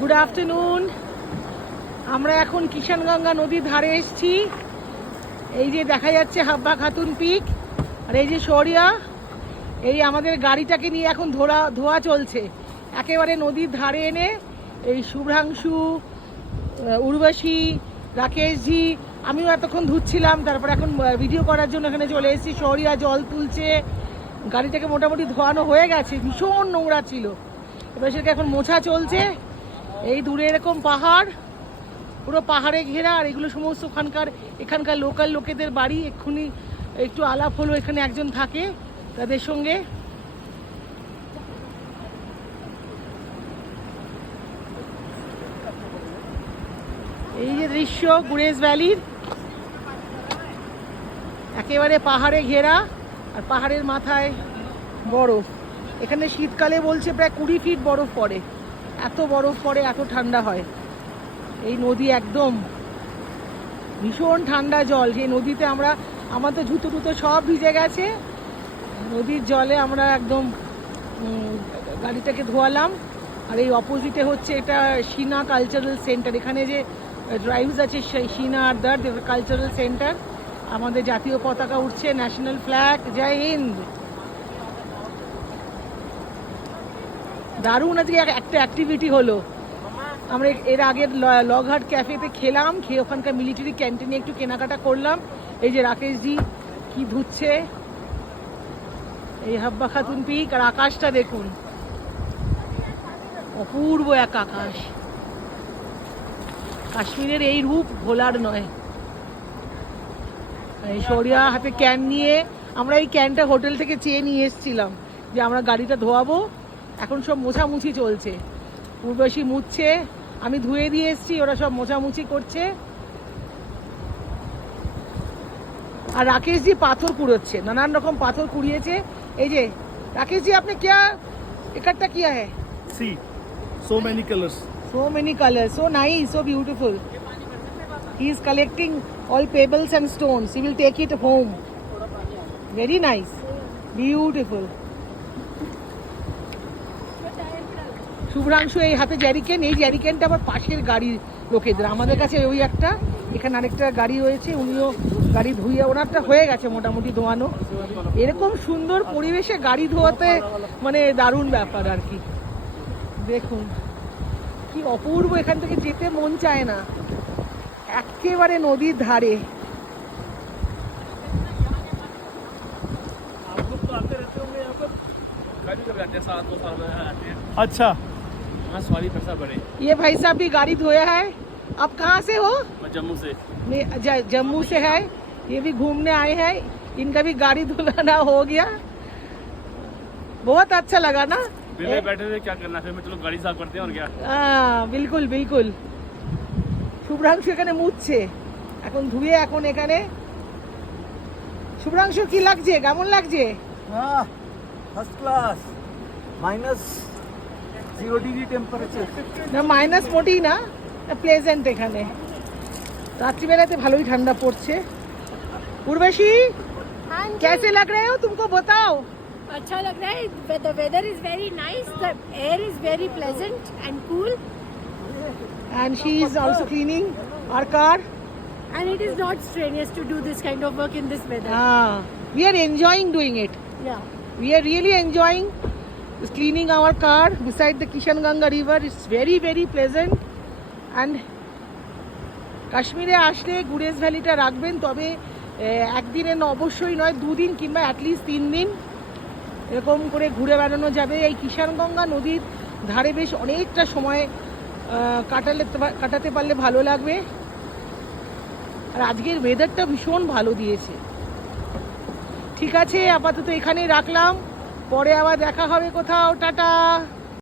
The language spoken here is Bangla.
Good afternoon. আমরা এখন কিষানগঙ্গা নদীর ধারে এসেছি। এই যে দেখা যাচ্ছে হাব্বা খাতুন পিক, আর এই যে শরিয়া। এই আমাদের গাড়িটাকে নিয়ে এখন ধোয়া চলছে একেবারে নদীর ধারে এনে। এই শুভ্রাংশু, উর্বশী, রাকেশজি, আমিও এতক্ষণ ধুচ্ছিলাম, তারপর এখন ভিডিও করার জন্য এখানে চলে এসেছি। শরিয়া জল তুলছে, গাড়িটাকে মোটামুটি ধোয়ানো হয়ে গেছে, ভীষণ নোংরা ছিল, এবার সেটাকে এখন মোছা চলছে। এই দূরে এরকম পাহাড়, পুরো পাহাড়ে ঘেরা, আর এগুলো সমস্ত এখানকার লোকাল লোকেদের বাড়ি। এক্ষুনি একটু আলাপ হলো, এখানে একজন থাকে তাদের সঙ্গে। এই যে দৃশ্য গুরেজ ভ্যালির, একেবারে পাহাড়ে ঘেরা, আর পাহাড়ের মাথায় বরফ। এখানে শীতকালে বলছে প্রায় 20 ফিট বরফ পড়ে, এত বরফ পড়ে, এত ঠান্ডা হয়। এই নদী একদম ভীষণ ঠান্ডা জল। সেই নদীতে আমার তো জুতো টুতো সব ভিজে গেছে। নদীর জলে আমরা একদম গাড়িটাকে ধোয়ালাম। আর এই অপোজিটে হচ্ছে এটা সিনা কালচারাল সেন্টার। এখানে যে ড্রাইভস আছে সিনা আদার কালচারাল সেন্টার। আমাদের জাতীয় পতাকা উঠছে, ন্যাশনাল ফ্ল্যাগ। জয় হিন্দ। দারুণ আজকে একটা অ্যাক্টিভিটি হলো। আমরা এর আগের লগহাট ক্যাফেতে খেলাম, খেয়ে ওখানকার মিলিটারি ক্যান্টিনে একটু কেনাকাটা করলাম। এই যে রাকেশজি কি ধুচ্ছে, এই হাব্বা খাতুন পিক। আর আকাশটা দেখুন, অপূর্ব এক আকাশ। কাশ্মীরের এই রূপ ভোলার নয়। এই শরিয়া হাতে ক্যান নিয়ে, আমরা এই ক্যানটা হোটেল থেকে চেয়ে নিয়ে এসেছিলাম যে আমরা গাড়িটা ধোয়াবো। এখন সব মোছামুছি চলছে, উর্বশী মুছছে, আমি ধুয়ে দিয়ে এসেছি, ওরা সব মোছামুছি করছে। আর রাকেশজি পাথর কুড়োচ্ছে, নানান রকম পাথর কুড়িয়েছে। এই যে রাকেশজি, আপনি क्या इकट्ठा किया है? See, so many colors. So many colors, so nice, so beautiful. He is collecting all pebbles and stones. He will take it home. Very nice, beautiful. Subhrangshu এই হাতে জ্যারিকেন, এই জ্যারিকেনটা আবার পাশের গাড়ির লোকেদের। আমাদের কাছে ওই একটা, এখানে আরেকটা গাড়ি রয়েছে, উনিও গাড়ি ধুয়ে, ওনারটা হয়ে গেছে মোটামুটি ধোয়ানো। এরকম সুন্দর পরিবেশে গাড়ি ধোয়াতে মানে দারুণ ব্যাপার আর কি। দেখুন কি অপূর্ব, এখান থেকে যেতে মন চায় না, একেবারে নদীর ধারে। अच्छा, ये भाई साहब भी गाड़ी धोया है। आप कहाँ से हो? मैं जम्मू से। जम्मू से है, ये भी घूमने आए हैं। इनका भी गाड़ी धुलाना हो गया, बहुत अच्छा लगा ना। बैठे थे, क्या करना, फिर मैं चलो गाड़ी साफ करते हैं और क्या। बिल्कुल बिल्कुल। শুভ্রাংশু এখানে মুছছে, এখন ধুয়ে এখন এখানে। শুভ্রাংশু কি লাগছে, কেমন লাগছে? First class, -0 degree temperature. না মাইনাস মোটেই না, প্লেজেন্ট। এখানে রাত্রিবেলাতে ভালোই ঠান্ডা পড়ছে। উর্বশী, कैसे लग रहे हो, तुमको बताओ। अच्छा लग रहा है, the weather is very nice, the air is very pleasant and cool, And she is also cleaning our car. and it is not strenuous to do this kind of work in this weather. We are enjoying doing it. Yeah. We are really enjoying cleaning our car beside the Kishanganga river. It's very very pleasant. And কাশ্মীরে আসলে গুরেজ ভ্যালিটা রাখবেন, তবে একদিনে অবশ্যই নয়, 2 দিন কিংবা অ্যাটলিস্ট 3 দিন এরকম করে ঘুরে বেড়ানো যাবে। এই কিষানগঙ্গা নদীর ধারে বেশ অনেকটা সময় কাটাতে পারলে ভালো লাগবে। আর আজকের ওয়েদারটা ভীষণ ভালো দিয়েছে। ঠিক আছে, আপাতত এখানেই রাখলাম, পরে আবার দেখা হবে কোথাও। টাটা।